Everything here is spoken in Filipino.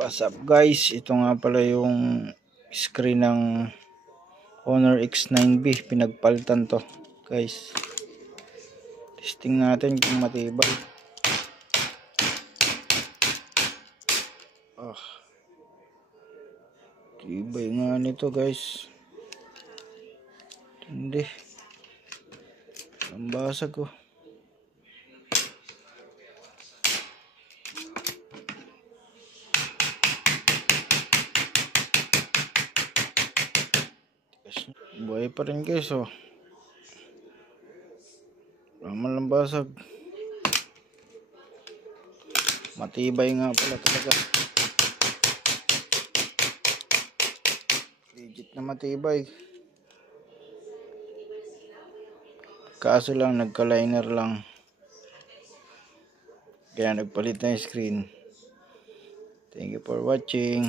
What's up guys, ito nga pala yung screen ng Honor X9B. Pinagpalitan to guys. Testing natin kung matibay. Tibay nga nito guys. Hindi. Ang basag ko. Buhay pa rin guys, oh. Raman lang basag. Matibay nga pala talaga. Legit na matibay. Kaso lang nagka-liner lang. Kaya nagpalit na yung screen. Thank you for watching.